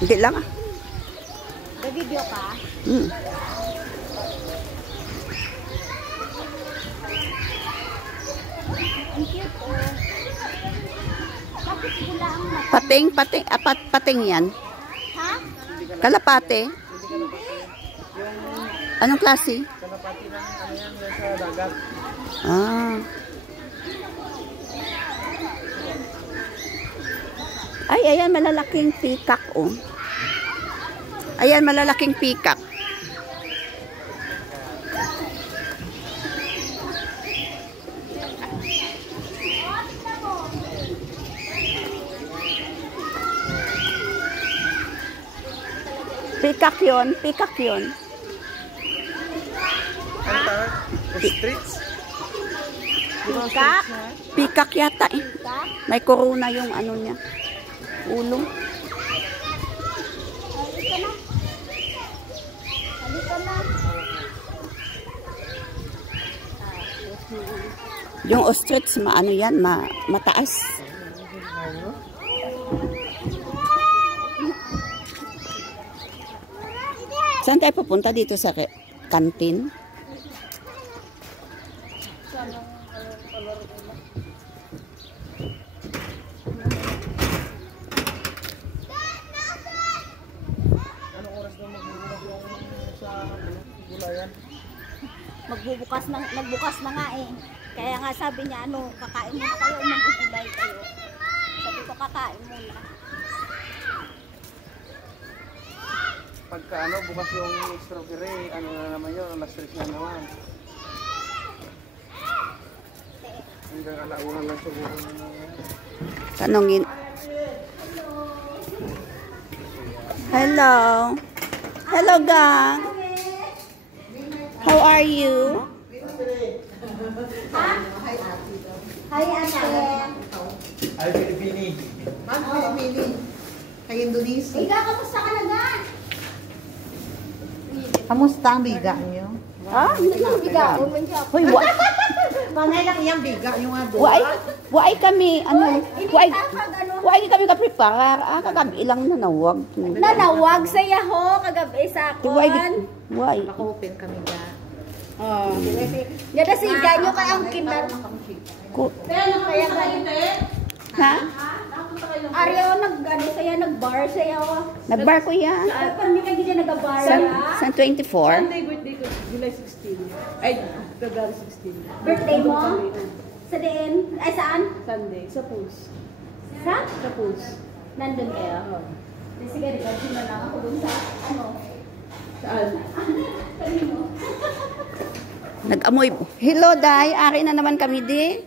Hindi lang ah. Nag-video ka? Hmm. Ang cute po. Bakit pula ang mata? Pating yan. Ha? Kalapate. Anong klase? Kalapati lang, ano yan, sa dagat. Ah. Ay, ayan, malalaking peacock, oh. Ayan, malalaking peacock. Peacock yun, peacock yun. Ano tawag? Ostrich? Peacock? Peacock yata eh. Peacock? May corona yung ano niya. Ulo. Halika na. Halika na. Yung ostrich, maano yan, mataas. Saan tayo pupunta dito sa kantin? Anong oras na magbubukas yung sa gulayan? Nagbukas na nga eh. Kaya nga sabi niya, kakain muna kayo, magugulay kayo. Sabi ko, kakain muna. Pagka bukas yung strawberry, ano na naman yun, na-stress na naman. Hanggang alauna lang siguro na naman. Tanongin. Hello. Hello, gang. How are you? Hi, ate. Ay, Pilipini. Ma'am, Pilipini. Kay Indonesia. Ika, kamusta ka na ga? Kamusta ang biga niyo? Ah, Hindi ko biga. Hoy, Panay lang yung biga, yung ado. why kami, why kami ka-prepare? Kagabi lang nanawag. Nanawag sa yaho kagabi sa Why? kon. Why? Naka-open kami ga. Yada si ganyo kay ang kinar. Kaya Ha? Aryo nagbar saya. Nagbar ko yan. Parang hindi ka nag-bar. San 24? Birthday ko, July 16. Ay, February 16. Birthday mo? Sa din? Ay saan? Sunday, sa Pulse. Sa? Sa Pulse. Nandun kayo. Sige, regarding na lang ako dun sa Saan? Nag-amoy. Hello, Day. Ari na naman kami di.